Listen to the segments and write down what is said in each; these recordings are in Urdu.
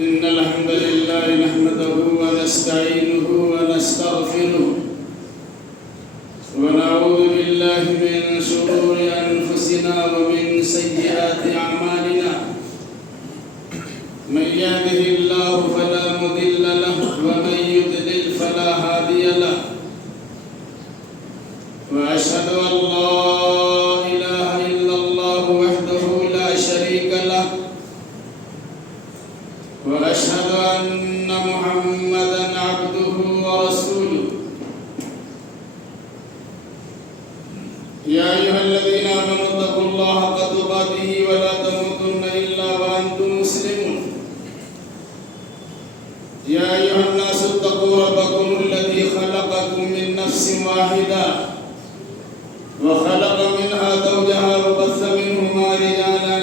إن الحمد لله نحمده ونستعينه ونستغفره ونعوذ بالله من شرور أنفسنا ومن سيئات أعمالنا من يهده الله فلا مضل له ومن يضلل فلا هادي له وأشهد أن لا إله إلا الله وحده لا شريك له وأشهد أن محمدًا عبده ورسوله يا أيها الذين آمنوا اتقوا الله حق تقاته ولا تموتن إلا وأنتم مسلمون يا أيها الناس اتقوا ربكم الذي خلقكم من نفس واحدة وخلق منها زوجها وبث منهما رجالا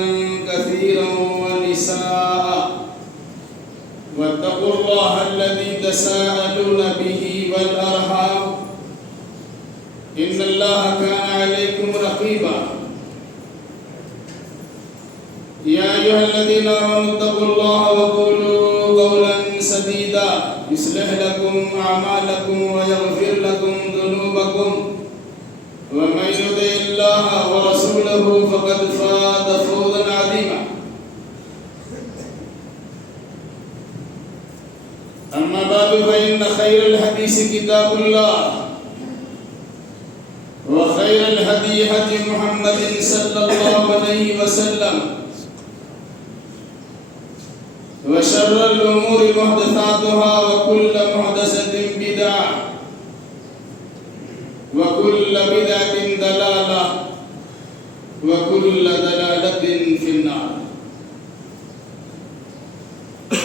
كثيرا ونساء واتقوا الله الذي تساءلون به والأرحام إن الله كان عليكم رقيبا يا أيها الذين آمنوا اتقوا الله وقولوا قولا سديدا يصلح لكم أعمالكم ويغفر لكم ذنوبكم ومن يطع الله ورسوله فقد فاز فوزا عظيما أما بعد فإن خير الحديث كتاب الله وخير الهدي هدي محمد صلى الله عليه وسلم وشر الأمور محدثاتها وكل محدثة بدعة وكل بدعة ضلالة وكل ضلالة في النار.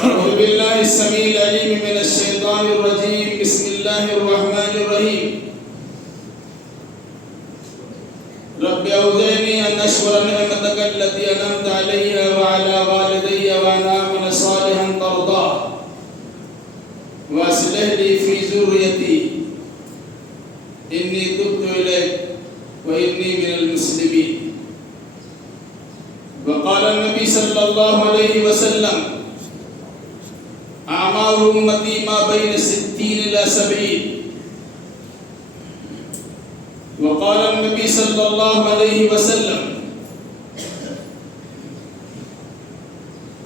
أعوذ بالله السميع العليم من الشيطان الرجيم. بسم الله الرحمن الرحيم. رب أوزعني أن أشكر نعمتك التي أنعمت علي وعلى والدي وأن أعمل صالحا ترضاه وأصلح لي في ذريتي إني تبت إليك وإني من المسلمين. وقال النبي صلى الله عليه وسلم أعمار أمتي ما بين 60 إلى 70. وقال النبي صلى الله عليه وسلم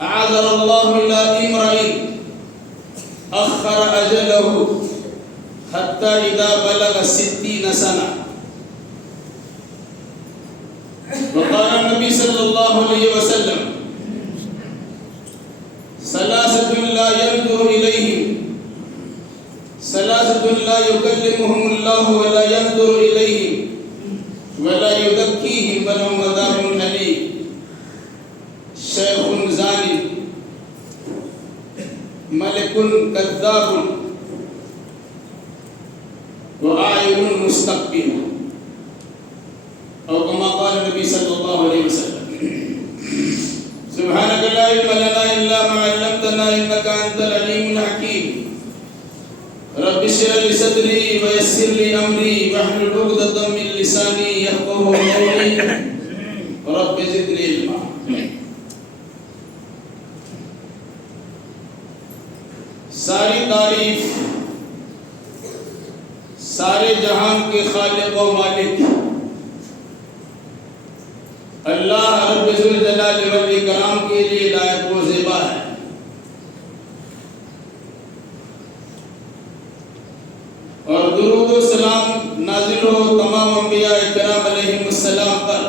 أعذر الله إلى امرئ أخر أجله حتى إذا بلغ 60 سنة. وقال النبي صلى الله عليه وسلم ثلاثة لا ينظر إليهم ثلاثة لا يكلمهم الله ولا ينظر إليهم ولا يزكيهم ولهم عذاب أليم شيخ زاني ملك كذاب وأعين مستكبر أو كما قال النبي صلى الله عليه وسلم. سبحانك لا علم لنا إلا ما علمتنا إنك أنت العليم الحكيم. رب اشرح لي صدري ويسر لي أمري واحلل عقدة من لساني يفقهوا قولي رب زدني علما. ساری تعریف سارے جہان کے خالق و مالک اللہ رب ذوالجلال والاکرام کے لیے لائق و زیبا ہے. اور درود و سلام نازل ہو تمام انبیاء کرام علیہم السلام پر،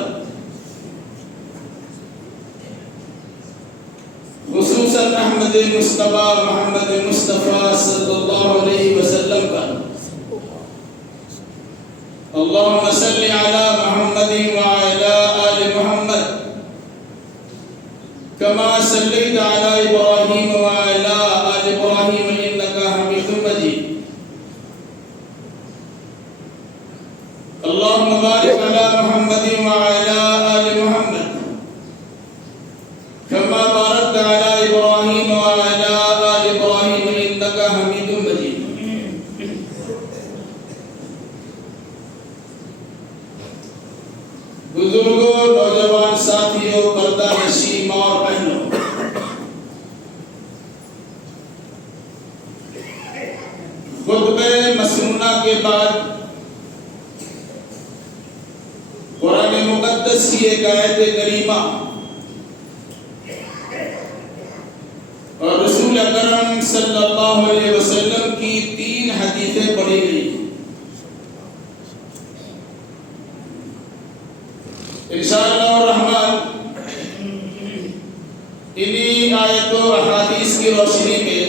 خصوصاً احمد مصطفیٰ محمد مصطفیٰ صلی اللہ علیہ وسلم پر. اللہم صلی علی محمد وعلی آل محمد کما صلیت علی ابراہیم وعلی آل ابراہیم انکا حمید مجید. اللهم بارك على محمد وعلى آل محمد كما باركت على إبراهيم وعلى آل إبراهيم إنك حميد مجيد. بزرگوں، نوجوان ساتھیوں، پردہ نشین ماں اور بہنوں، خطبہ مسنونہ کے بعد قرآن مقدس کی ایک آیت کریمہ اور رسول اکرم صلی اللہ علیہ وسلم کی 3 حدیثیں پڑھی گئی۔ انشاءاللہ الرحمن انہی آیتوں و احادیث کی روشنی میں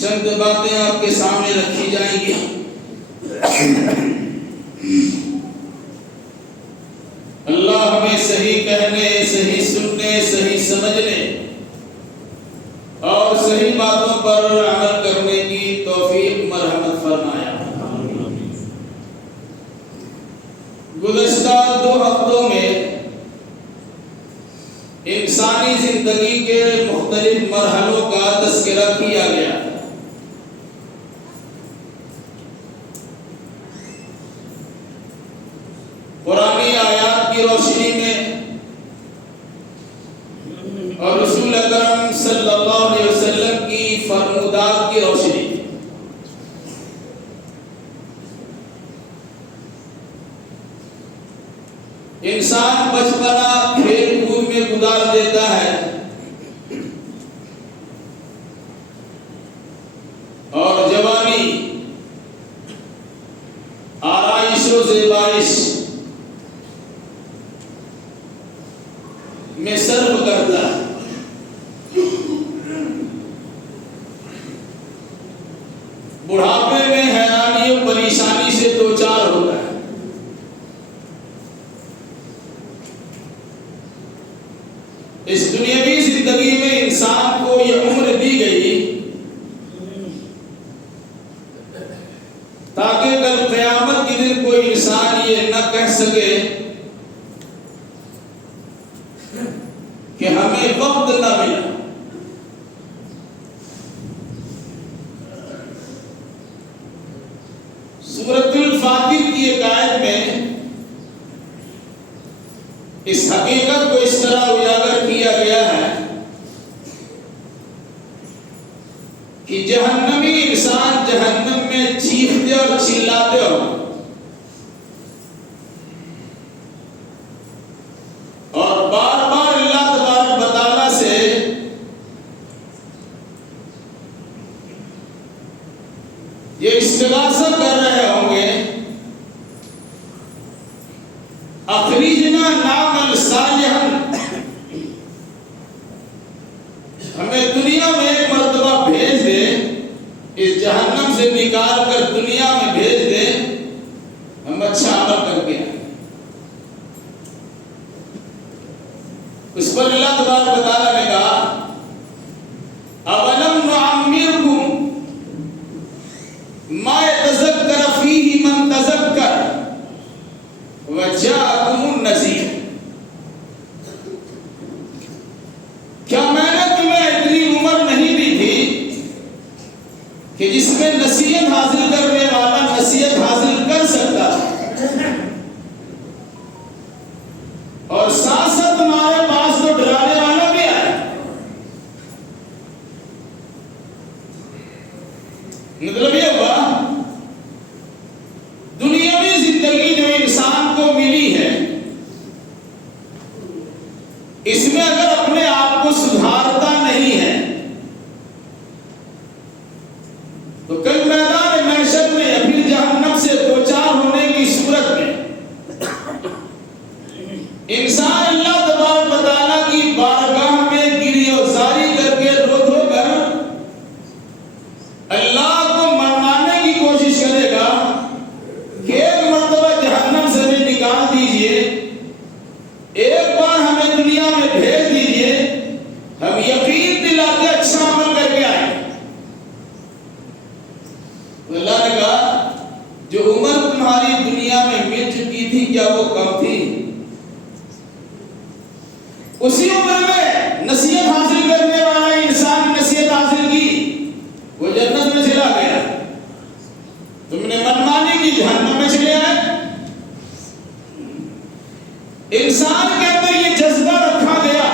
چند باتیں آپ کے سامنے رکھی جائیں گی۔ اللہ ہمیں صحیح کہنے، صحیح سننے، صحیح سمجھنے اور صحیح باتوں پر عمل کرنے کی توفیق مرحمت فرمایا۔ گزشتہ 2 ہفتوں میں انسانی زندگی کے مختلف مرحلوں کا تذکرہ کیا گیا۔ قرآنی آیات کی روشنی میں اور رسول اکرم صلی اللہ علیہ وسلم کی فرمودات کی روشنی میں انسان بچپنا کھیل کود میں گزار دیتا ہے اور جوانی آرائش و زیبائش میں صرف کرتا ہے۔ بڑھاپے میں حیرانی و پریشانی سے دوچار ہوتا ہے۔ اس دنیاوی زندگی میں انسان کو یہ عمر دی گئی تاکہ کل قیامت کے دن کوئی انسان یہ نہ کہہ سکے کہ ہمیں وقت نہ ملا۔ سورۃ الفاتر کی ایک آیت میں اس حقیقت کو اس طرح اجاگر کیا گیا ہے کہ جہنمی انسان جہنم میں چیختے اور چلاتے ہو اور بار بار اللہ تبارک و تعالی سے یہ استغاثہ کر رہے ہوں گے، اخرجنا نعمل صالحا، ہمیں دنیا میں ایک مرتبہ بھیج دے، اس جہنم سے نکال کر دنیا میں بھیج دے، ہم اچھا عمل کر کے آئیں۔ اس پر اللہ تبارک و تعالیٰ نے کہا اولم نعمرکم ما یتذکر فیہ من تذکر وجاءکم النذیر، کیا میں نے تمہیں اتنی عمر نہیں دی تھی کہ جس میں نصیحت حاصل کرنے والا نصیحت حاصل کر سکتا اور ساتھ ساتھ تمہارے پاس تو ڈرانے والا بھی آیا؟ مطلب یہ ہوا دنیاوی زندگی جو انسان کو ملی ہے اس میں اگر اپنے آپ کو سدھارتا نہیں ہے تو کل میدان محشر میں یا پھر جہنم سے دوچار ہونے کی صورت میں انسان اللہ تبارک و تعالیٰ کی بارگاہ میں گریہ وزاری کر کے رو دھو کر اللہ کو منوانے کی کوشش کرے گا کہ ایک مرتبہ جہنم سے ہمیں نکال دیجئے، ایک بار ہمیں دنیا میں بھیج دیجئے، ہم یقین دلا کے اچھا عمل کر کے آئیں۔ اللہ نے کہا جو عمر تمہاری دنیا میں مل چکی تھی کیا وہ کم تھی؟ اسی عمر میں نصیحت حاصل کرنے والا انسان نصیحت حاصل کی، وہ جنت میں چلا گیا، تم نے منمانی کی جہنم میں چلے آئے۔ انسان کے اندر یہ جذبہ رکھا گیا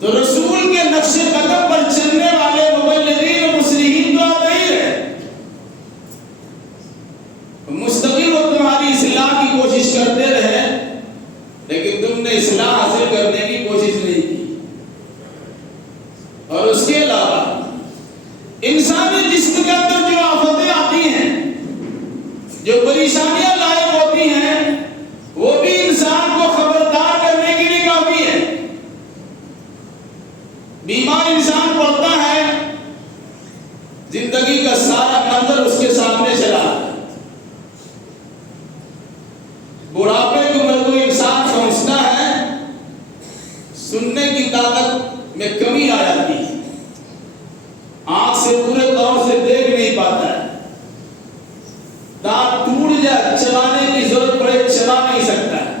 تو رسول کے نقش قدم پر چلنے والے مبلغین و مصلحین تو آتے ہی رہے، مستقل وہ تمہاری اصلاح کی کوشش کرتے رہے، لیکن تم نے اصلاح حاصل کرنے کی کوشش نہیں کی۔ اور اس کے علاوہ انسانی جسم کے اندر جو آفتیں آتی ہیں، جو پریشانیاں لاحق ہوتی ہیں، وہ بھی انسان کو خبردار کرنے کے لیے کافی ہے۔ بیمار انسان پڑتا ہے، زندگی کا سارا منظر اس کے سامنے چلا ہے۔ بڑھاپے کی عمر کو انسان سمجھتا ہے، سننے کی طاقت میں کمی آ جاتی ہے، آنکھ سے پورے طور سے دیکھ نہیں پاتا ہے، دانت ٹوٹ جائے چبانے کی ضرورت پڑے چبا نہیں سکتا ہے،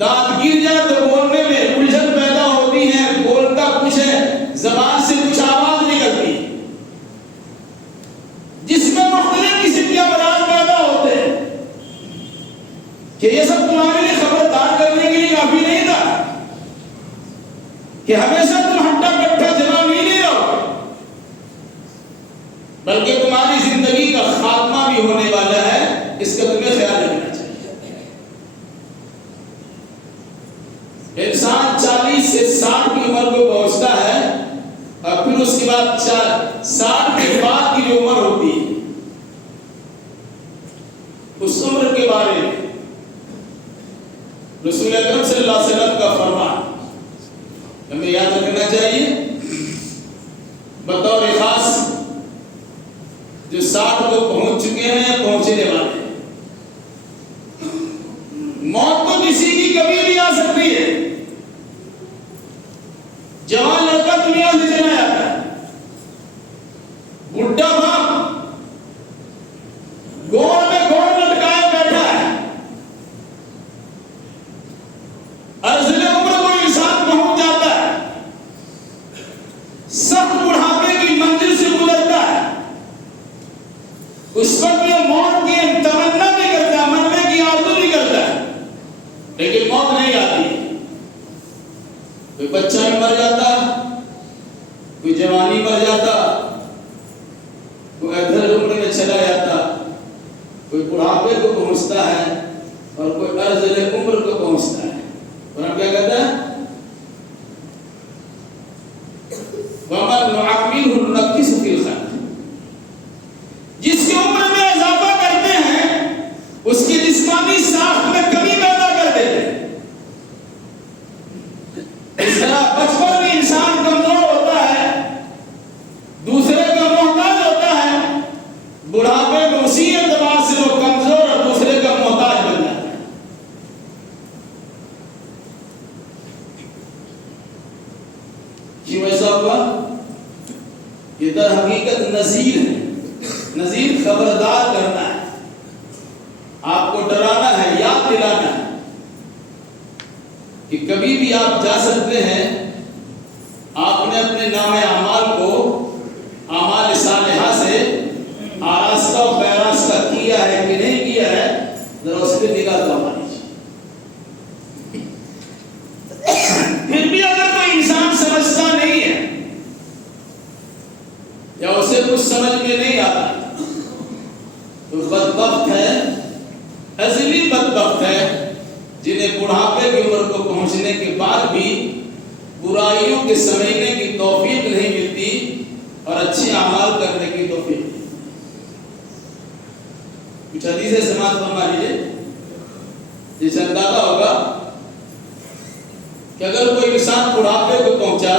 دانت گر جائے تو بولنے میں الجھن پیدا ہوتی ہے، بولتا کچھ ہے زبان سے کچھ آواز نکلتی ہے، جس میں مختلف قسم کے امراض پیدا ہوتے ہیں کہ یہ سب تمہارے لیے خبردار کرنے کے لیے کافی نہیں تھا کہ ہمیشہ تم ہٹا کٹھا جواب ہی نہیں رہو، بلکہ تمہاری زندگی کا خاتمہ بھی ہونے والا ہے، اس کا تمہیں خیال رکھنا چاہیے۔ انسان 40 سے 60 کی عمر کو پہنچتا ہے، اور پھر اس کے بعد 60 کے بعد کی جو عمر ہوتی ہے، اس عمر کے بارے میں رسول اکرم صلی اللہ علیہ وسلم کا فرمان ہمیں یاد رکھنا چاہیے۔ بطور خاص جو 60 کو پہنچ چکے ہیں، پہنچنے والے ہیں، موت تو کسی کی کبھی بھی آ سکتی ہے۔ جوان لڑکا دنیا سے چلا جاتا ہے، بڈھا باپ گوڑ میں گوڑ لٹکائے بیٹھا ہے، ارذل عمر کو انسان پہنچ جاتا ہے، سخت بڑھاپے کی منزل سے گزرتا ہے، اس وقت یہ موت کی تمنا بھی کرتا ہے، مرنے کی آرزو بھی کرتا ہے، لیکن موت نہیں آتی۔ کوئی بچہ بھی مر جاتا، کوئی جوانی مر جاتا، کوئی ادھر عمر میں چلا جاتا، کوئی بڑھاپے کو پہنچتا ہے، اور کوئی ارذل عمر کو پہنچتا ہے۔ اور ہم کیا کہتا ہے؟ وَمَنْ نُعَمِّرْهُ نُنَكِّسْهُ فِي الْخَلْقِ، جس کی عمر میں اضافہ کرتے ہیں اس کی جسمانی ساخت میں کمی پیدا کر دیتے ہیں۔ اس طرح بچپن میں انسان کمزور ہوتا ہے، دوسرے کا محتاج ہوتا ہے، بڑھاپے میں اسی اعتبار سے وہ کمزور اور دوسرے کا محتاج بن جاتا ہے۔ کیوں ایسا ہوا؟ یہ در حقیقت نذیر ہے، نذیر خبردار کرنا ہے، آپ کو ڈرانا ہے، یاد دلانا ہے کہ کبھی بھی آپ جا سکتے ہیں، آپ نے اپنے نام اعمال کو اعمال صالحہ سے آراستہ و پیراستہ کیا ہے کہ نہیں کیا ہے، ذرا اس پہ نگاہ دوڑا لیجیے۔ پھر بھی اگر کوئی انسان سمجھتا نہیں ہے یا اسے کچھ سمجھ میں نہیں آتا تو بدبخت ہے، ازلی بدبخت ہے، جنہیں بڑھاپے کی عمر کو پہنچنے کے بعد بھی برائیوں کے سمجھنے کی توفیق نہیں ملتی اور اچھے اعمال کرنے کی توفیق۔ کچھ حدیثیں سماعت فرما لیجیے، جس سے اندازہ ہوگا کہ اگر کوئی انسان بڑھاپے کو پہنچا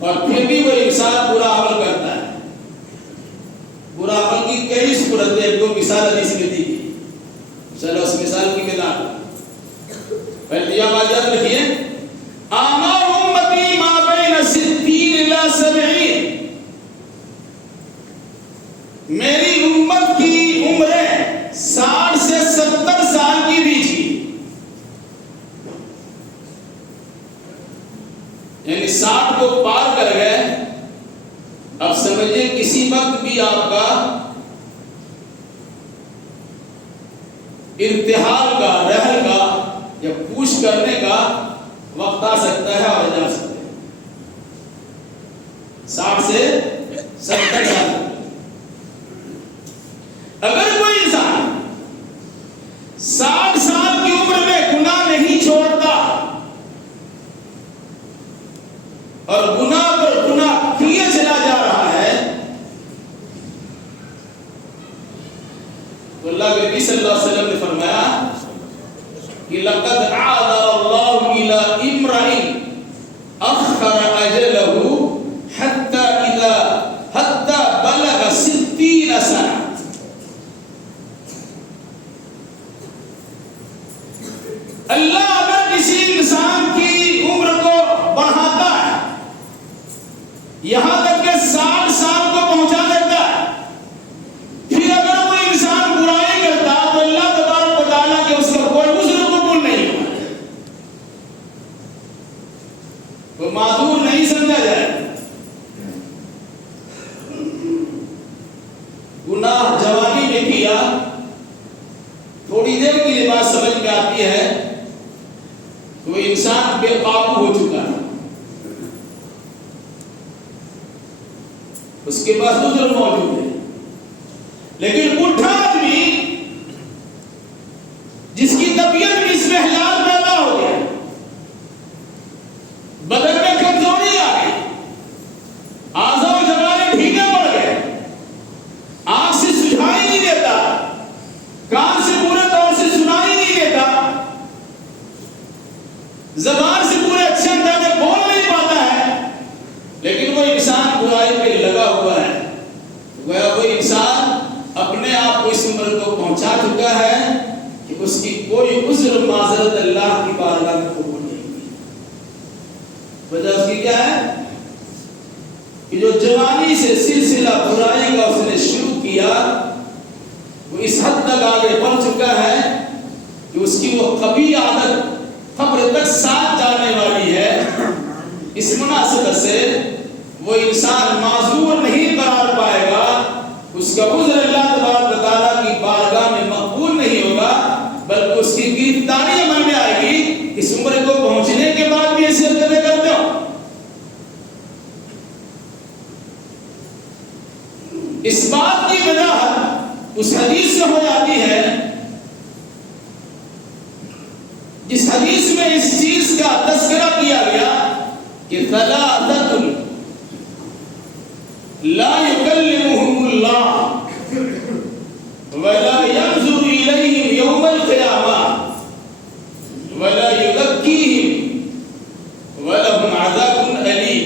اور پھر بھی وہ انسان برا عمل کرتا ہے، برا عمل کی کئی صورتیں، ایک دو مثال حدیث میں دی گئی، چلو اس مثال کی مثال پہلے یہ بات یاد رکھیے، اعمار امتی ما بین 60 الی 70، میری امت کی عمریں 60 سے 70 سال کی بیچ کی، یعنی 60 کو پار کر گئے، اب سمجھیں کسی وقت بھی آپ کا ارتحال کا، رحل کا کرنے کا وقت آ سکتا ہے اور جا سکتا ہے 60 سے 70 سال. اگر کوئی انسان 60 سال کی عمر میں گناہ نہیں چھوڑتا اور گناہ پر گناہ کیے چلا جا رہا ہے تو اللہ کے نبی صلی اللہ علیہ وسلم نے فرمایا کہ لقد اعذر اللہ الى امرئ اخر اجلہ حتى بلغ 60 سنہ. اللہ اگر کسی انسان کی عمر کو بڑھاتا ہے یہاں تک کہ 60 سال کو پہنچا دیتا ہے, پھر اگر کوئی انسان برائی کرتا تو اللہ تبارک و تعالیٰ کے اس کا کوئی عذر قبول نہیں ہوگا, وہ معذور نہیں سمجھا جائے. گناہ جوانی میں کیا, تھوڑی دیر کے لیے بات سمجھ میں آتی ہے تو انسان بے قابو ہو چکا ہے, اس کے پاس عذر موجود ہے. لیکن بوڑھا آدمی جس کی طبیعت میں اس میں حلال پیدا ہو گیا, بدن میں کمزوری آ گئی, اعضاء و جوارے ڈھیلے پڑ گئے, آنکھ سے سجھائی نہیں دیتا, کان سے پورے طور سے سنائی نہیں دیتا, زبان سے پورے اچھے انداز میں بول نہیں پاتا ہے, لیکن وہ انسان برائی پہ لگا ہوا ہے. گویا وہ انسان اپنے آپ کو اس عمر کو پہنچا چکا ہے کہ اس کی کوئی عذر معذرت اللہ کی بارگاہ میں قبول نہیں ہوگی. وجہ اس کی کیا ہے کہ جو جوانی سے سلسلہ برائی کا اس نے شروع کیا وہ اس حد تک آگے بڑھ چکا ہے کہ اس کی وہ قبیح عادت قبر تک ساتھ جانے والی ہے. اس مناسبت سے وہ انسان معذور نہیں قرار پائے گا, اس کا عذر اللہ تبارک و تعالیٰ کی بارگاہ میں مقبول نہیں ہوگا, بلکہ اس کی گرفتاری عمل میں آئے گی. اس عمر کو پہنچنے کے بعد بھی ایسی حرکتیں کرتے ہو. اس بات کی وضاحت اس حدیث سے ہو جاتی ہے جس حدیث میں اس چیز کا تذکرہ کیا گیا کہ ثلاثۃ لا يكلمهم الله ولا ينظر إليهم يوم القيامة ولا يزكيهم ولهم عذاب أليم.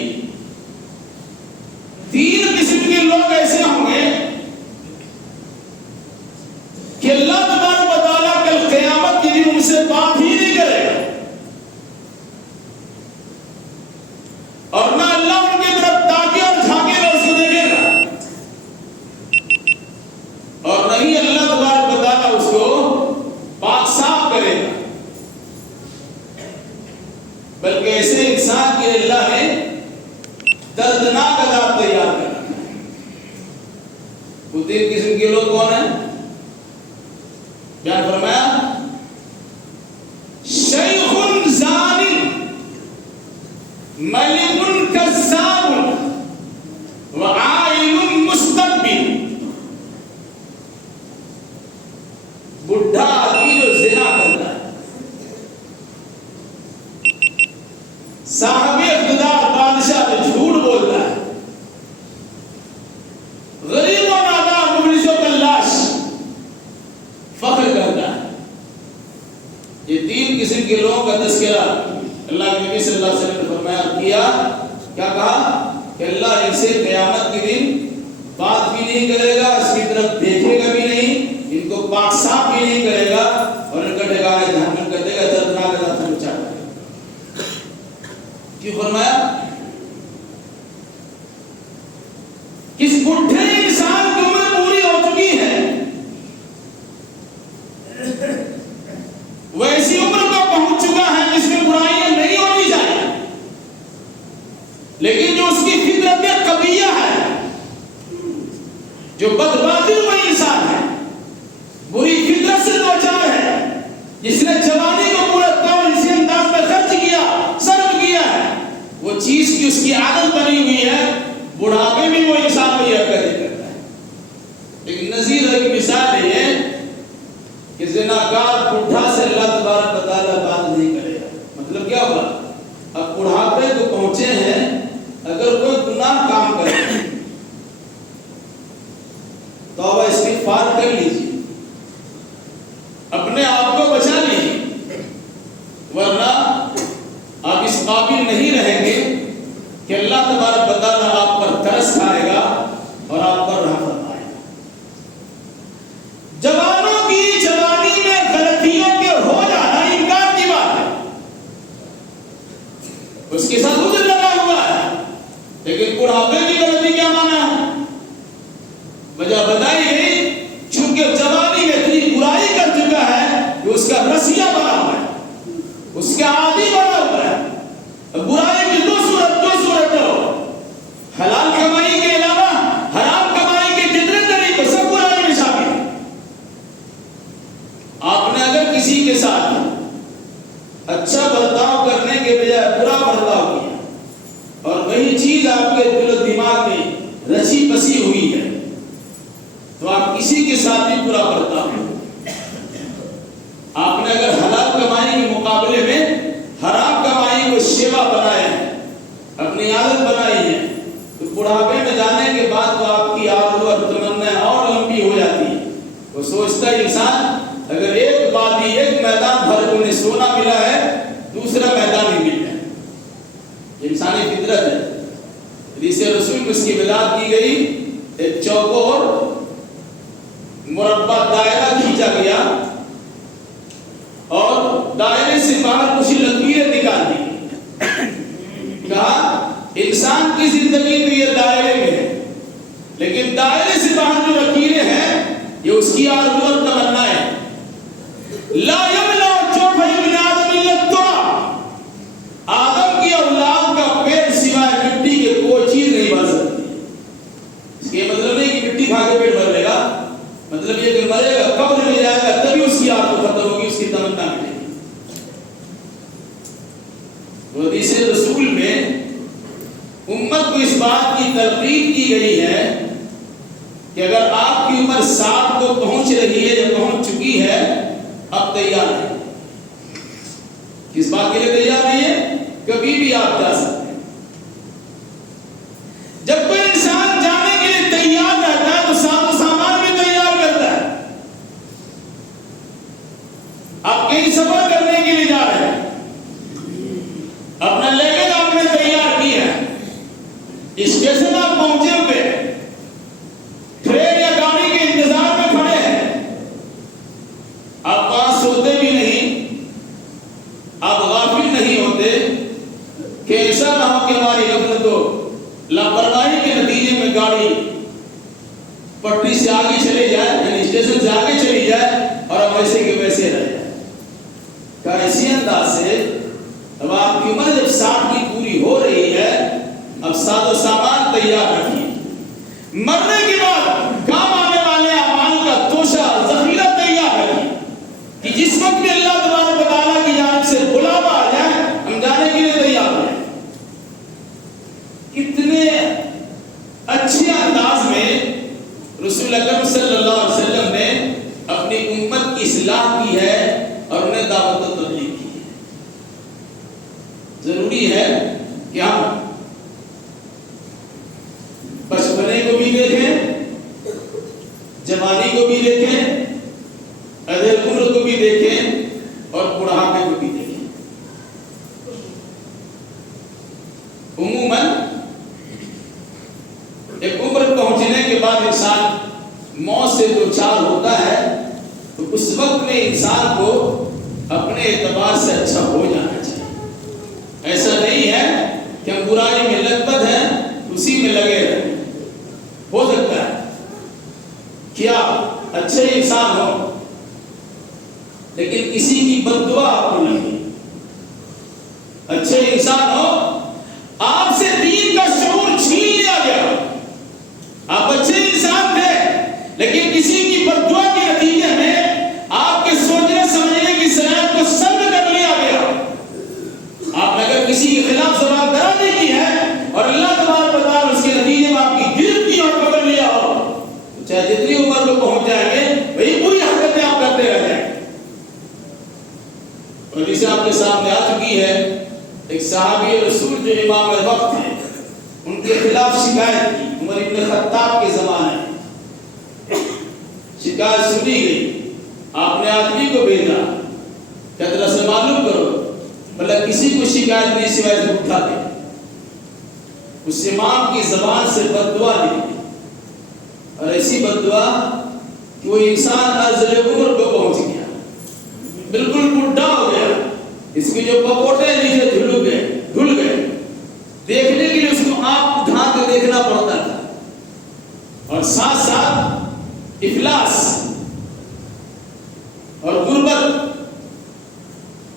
3 قسم کے لوگ ایسے ہوں گے کہ اللہ تبارک و تعالیٰ کل قیامت کے دن ان سے بات ہی نہیں کرے گا, اور نہ اللہ ان کی طرف تاکے اور جھانکے گا, اس کو دیکھے گا, اور نہیں اللہ تبارک و تعالیٰ اس کو پاک صاف کرے گا. بلکہ ایسے انسان کے اللہ نے دردناک عذاب تیار کر رکھا ہے. وہ 3 قسم کے لوگ کون ہیں؟ بیان فرمایا شیخ زانی ملک کذاب وعائل مستکبر. بڈھا آدمی جو زنا کرتا ہے, صاحب اقتدار بادشاہ جو جھوٹ بولتا ہے, غریب و نادار مفلس و کلاش فخر کرتا ہے. یہ 3 قسم کے لوگوں کا تذکرہ اللہ کے نبی صلی اللہ علیہ وسلم نے فرمایا کیا. کیا کہا کہ اللہ ان سے قیامت کے دن بات بھی نہیں کرے گا, اس کی طرف دیکھے گا بھی نہیں, ان کو پاک صاف بھی نہیں کرے گا, اور ان کا ٹھکانہ جہنم کر دے گا, دردناک عذاب سے بچا دے گا. کیوں فرمایا؟ کس بڈھے انسان کی عمر پوری ہو چکی ہے, وہ ایسی عمر کو پہنچ چکا ہے جس میں برائیاں نہیں ہونی چاہیے, لیکن جو اس کی فطرت قبیحہ ہے, جو بدباطن وہ انسان ہے, بری فطرت سے دوچار ہے, جس نے جوانی کو پورا طور اسی انداز چیز کی اس کی عادت بنی ہوئی ہے، بڑھاپے میں وہ انسان وہی حرکتیں کرتا ہے۔ لیکن نظیر ایک مثال ہے کہ زناکار بڈھا سے اللہ تبارک و تعالیٰ بات نہیں کرے گا۔ مطلب کیا ہوا؟ اب بڑھاپے کو پہنچے ہیں، اگر کوئی گناہ کام کرے توبہ استغفار کر لیجیے، اپنے آپ کو بچا لیجیے، ورنہ آپ اس قابل نہیں رہیں گے کہ اللہ تبارک و تعالیٰ آپ پر ترس کھائے گا اور آپ پر رحم فرمائے گا۔ جوانوں کی جوانی میں غلطیوں کے ہو جانا امکان کی بات ہے، اس کے ساتھ عذر لگا ہوا ہے، لیکن بڑھاپے کی غلطی کیا مانا ہے؟ وجہ بتائی گئی، چونکہ جوانی میں اتنی برائی کر چکا ہے کہ اس کا رسیہ بنا ہوا ہے، اس کا عادی بنا ہوا ہے۔ برائی کی دو صورت ہو، حلال کمائی کے علاوہ حرام کمائی کے جتنے طریقے سب برائی میں شامل ہیں۔ آپ نے اگر کسی کے ساتھ اچھا برتاؤ کرنے کے بجائے برا برتاؤ کیا اور وہی چیز آپ کے دل و دماغ میں رچی بسی ہوئی ہے تو آپ کسی کے ساتھ بھی برا برتاؤ کریں۔ آپ نے اگر حلال کمائی کے مقابلے میں حرام کمائی کو شیوا بنایا ہے، اپنی عادت بنائی ہے، تو بڑھاپے میں جانے کے بعد تو آپ کی آرزو اور تمنا اور لمبی ہو جاتی ہے۔ وہ سوچتا ہے انسان اگر ایک وادی ایک میدان بھر کو انہیں سونا ملا ہے، دوسرا میدان ہی مل جائے۔ یہ انسانی فطرت ہے۔ حدیث رسول میں اس کی وضاحت کی گئی، ایک چوکور مربع دائرہ کھینچا گیا اور دائرے سے باہر کچھ لکیریں نکال دی، کہا انسان کی زندگی تو یہ دائرے میں ہے، لیکن دائرے سے باہر جو لکیریں ہیں یہ اس کی آرزو اور تمنا ہے۔ لا یملا جوف ابن آدم الا التراب، آدم کی اولاد کا پیٹ سوائے مٹی کے کوئی چیز نہیں بھر سکتی۔ اس کے مطلب نہیں کہ مٹی کھا کے پیٹ بھر لے گا، مطلب یہ کہ مرے گا، قبر میں جائے گا، تبھی اس کی آرزو ختم ہوگی، اس کی تمنا ملے گی۔ حدیث رسول میں امت کو اس بات کی تلقین کی گئی ہے کہ اگر آپ کی عمر 60 کو پہنچ رہی ہے یا پہنچ چکی ہے، اب تیار ہے۔ کس بات کے لیے تیار نہیں ہے؟ کبھی بھی آپ جا سکتے ہیں۔ جب کوئی انسان جانے کے لیے تیار رہتا ہے تو ساتھ و سامان بھی تیار کرتا ہے۔ آپ کہیں سفر کرنے کے لیے جا رہے ہیں، اپنا لیگل آپ نے تیار کیا ہے، اسٹیشن آپ پہنچے ہوئے ہیں، ٹرین یا گاڑی کے انتظار میں کھڑے ہیں، آپ وہاں سوتے بھی نہیں، آپ غافل نہیں ہوتے کہ ایسا نہ ہو کہ ہماری غفلت و لاپرواہی کے نتیجے میں گاڑی پٹری سے آگے چلے جائے، یعنی اسٹیشن سے آگے چلی جائے اور ہم ایسے کے ویسے رہ جائیں۔ کہ اسی انداز سے اب آپ کی عمر جب 60 کی پوری ہو رہی ہے، اب ساز و سامان تیار رکھیے۔ مرنے کے بعد کام آنے والے اعمال کا توشہ ذخیرہ تیار رکھیے کہ جس وقت میں اللہ تبارک و تعالیٰ کی جانب سے بلاوا آ جائے ہم جانے کے لیے تیار ہو جائیں۔ کتنے اچھے انداز میں رسول اکرم صلی اللہ علیہ وسلم نے اپنی امت کی اصلاح کی ہے اور انہیں دعوت و تبلیغ کی ہے۔ ضروری ہے کہ ہم بچپنے کو بھی دیکھیں، جوانی کو بھی دیکھیں، ادھر عمر کو بھی دیکھیں اور بڑھاپے کو بھی دیکھیں۔ عموماً ایک عمر پہنچنے کے بعد انسان موت سے دو چار ہوتا ہے تو اس وقت میں انسان کو اپنے اعتبار سے اچھا ہو جانا چاہیے۔ ایسا نہیں ہے کہ ہم برائی میں لگ بد ہیں اسی میں لگے رہیں۔ ہو سکتا ہے کہ آپ اچھے انسان ہو لیکن کسی کی بد دعا آپ کو لگے۔ اچھے انسان ہو، آپ سے دین کا شعور چھین لیا گیا، آپ اچھے انسان تھے لیکن کسی کی بد دعا کے نتیجے میں آپ کے سوچنے سمجھنے کی صلاحیت کو سلب کر لیا گیا۔ آپ نے اگر کسی کے خلاف زبان درازی کی ہے آپ کے سامنے آ چکی ہے. ایک صحابی رسول جو امام وقت ہیں ان کے خلاف شکایت کی. عمر ابن خطاب کے زمانے میں شکایت سنی گئی. آپ نے آدمی کو بھیجا کہ دراصل معلوم کرو بھلا کسی کو شکایت نہیں سوائے اٹھا دے. اس امام کی زبان سے بد دعا نکلی اور ایسی بد دعا کہ وہ انسان ارذل عمر کو پہنچ گیا, بالکل بڈھا ہو گیا. اس کی جو پپوٹے نیچے دھل گئے. دیکھنے کے لیے اس کو آنکھ اٹھا کے دیکھنا پڑتا تھا اور ساتھ ساتھ افلاس اور غربت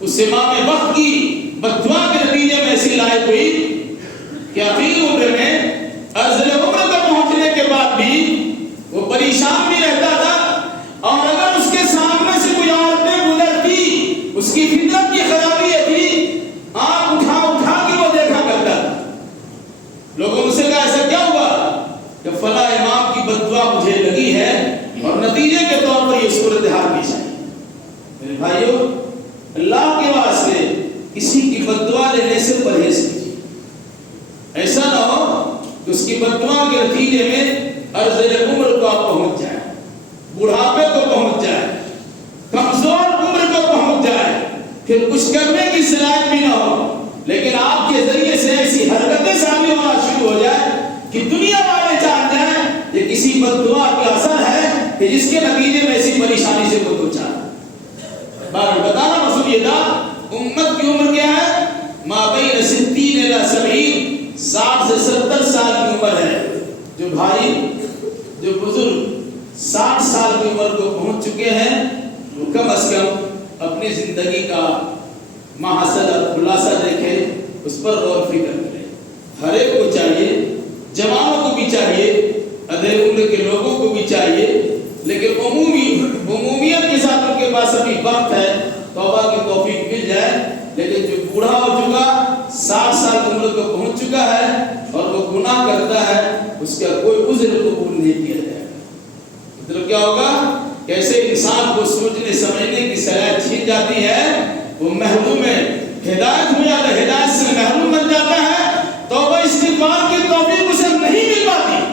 اس امام وقت کی بددعا کے نتیجے میں ایسی لائق ہوئی کہ اخیر عمر میں ارذل عمر تک پہنچنے کے بعد بھی وہ پریشان بھی رہتا تھا. اور اگر اس کے سامنے سے کوئی عورتیں گزرتی اس کی فطرت کی خرابی یہ تھی آنکھ اٹھا کے وہ دیکھا کرتا تھا. لوگوں سے کہا ایسا کیا ہوا کہ فلاں امام کی بددعا مجھے لگی ہے اور نتیجے کے طور پر یہ صورتحال پیش آئی. میرے بھائیو, اللہ کے واسطے کسی کی بددعا لینے سے پرہیز کیجیے. ایسا نہ ہو کہ اس کی بددعا کے نتیجے میں ارذل عمر کو آپ پہنچ جائیں, بڑھاپے کو پہنچ جائے, کمزور عمر کو پہنچ جائے, پھر کچھ کرنے کی صلاحیت بھی نہ ہو, لیکن آپ کے ذریعے سے ایسی حرکتیں ثابت ہونا شروع ہو جائے کہ دنیا والے جان جائیں یہ کسی بددعا کا اثر ہے کہ جس کے نتیجے میں ایسی پریشانی سے کوئی پہنچا. بتانا مقصود یہ تھا امت کی عمر کیا ہے, ما بین 60 الی 70, 60 سے 70 سال کی عمر ہے. جو بھائی جو بزرگ 60 سال کی عمر کو پہنچ چکے ہیں وہ کم از کم اپنی زندگی کا محاصلہ خلاصہ دیکھیں, اس پر غور و فکر کریں. ہر ایک کو چاہیے, جوانوں کو بھی چاہیے, ادھیڑ عمر کے لوگوں کو بھی چاہیے, لیکن عمومیت کے ساتھ ان کے پاس ابھی وقت ہے, توبہ کی توفیق مل جائے. لیکن جو بوڑھا ہو چکا 60 سال کی عمر کو پہنچ چکا ہے اور وہ گناہ کرتا ہے اس کا کوئی عذر قبول نہیں کیا جائے گا. مطلب کیا ہوگا, کیسے انسان کو سوچنے سمجھنے کی صلاحیت چھین جاتی ہے, وہ محروم ہے, ہدایت ہو جاتا ہے, ہدایت سے محروم بن جاتا ہے. توبہ استغفار کی توفیق اسے نہیں مل پاتی.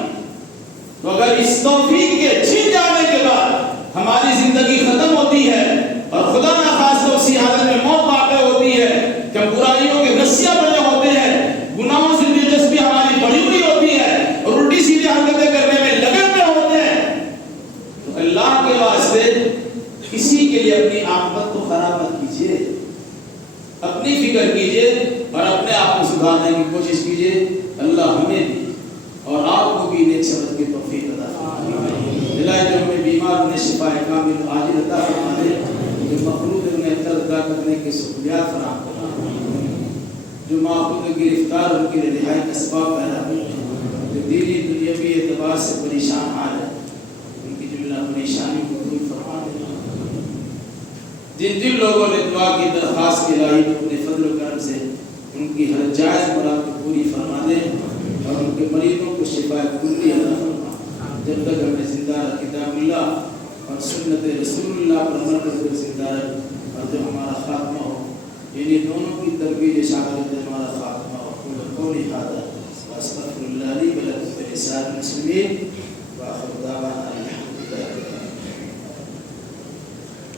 تو اگر اس توفیق کے چھین جانے کے بعد ہماری زندگی ختم ہوتی ہے اور خدا نخواستہ اسی حالت میں موت واقع ہوتی ہے کہ ہم برائیوں کے رسیاں بنے ہوتے ہیں, گناہوں سے دلچسپی ہماری بڑھی ہوئی ہوتی ہے اور الٹی سیدھی حرکتیں کرنے میں لگے ہوئے ہوتے ہیں, تو اللہ کے واسطے کسی کے لیے اپنی عاقبت کو خراب مت کیجیے. اپنی فکر کیجیے اور اپنے آپ کو سدھارنے کی کوشش کیجیے. اللہ ہمیں بھی اور آپ کو بھی نیک سمجھ کی توفیق عطا فرمائے. الہی جو ہمیں بیمار انہیں شفا کامل عاجل عطا فرما دے, جو مخلوق ہے انہیں ترقہ کرنے کی سہولیات فراہم کرنا, جو معقول گرفتار ان کے لیے رہائی کا اسباب پیدا کرنا, جو دینی دنیاوی اعتبار سے پریشان حال ہے ان کی جملہ پریشانی کو دور فرما دے. جن لوگوں نے دعا کی درخواست کی لائی تو اپنے فضل و کرم سے ان کی ہر جائز مراد کو پوری فرما دے اور ان کے مریضوں کو شفا کلی عطا فرما. جب تک ہمیں زندہ رکھ کتاب اللہ اور سنت رسول اللہ پر عمل کرتے زندہ رکھ, اور جب ہمارا خاتمہ ہو انہیں دونوں کی تربیت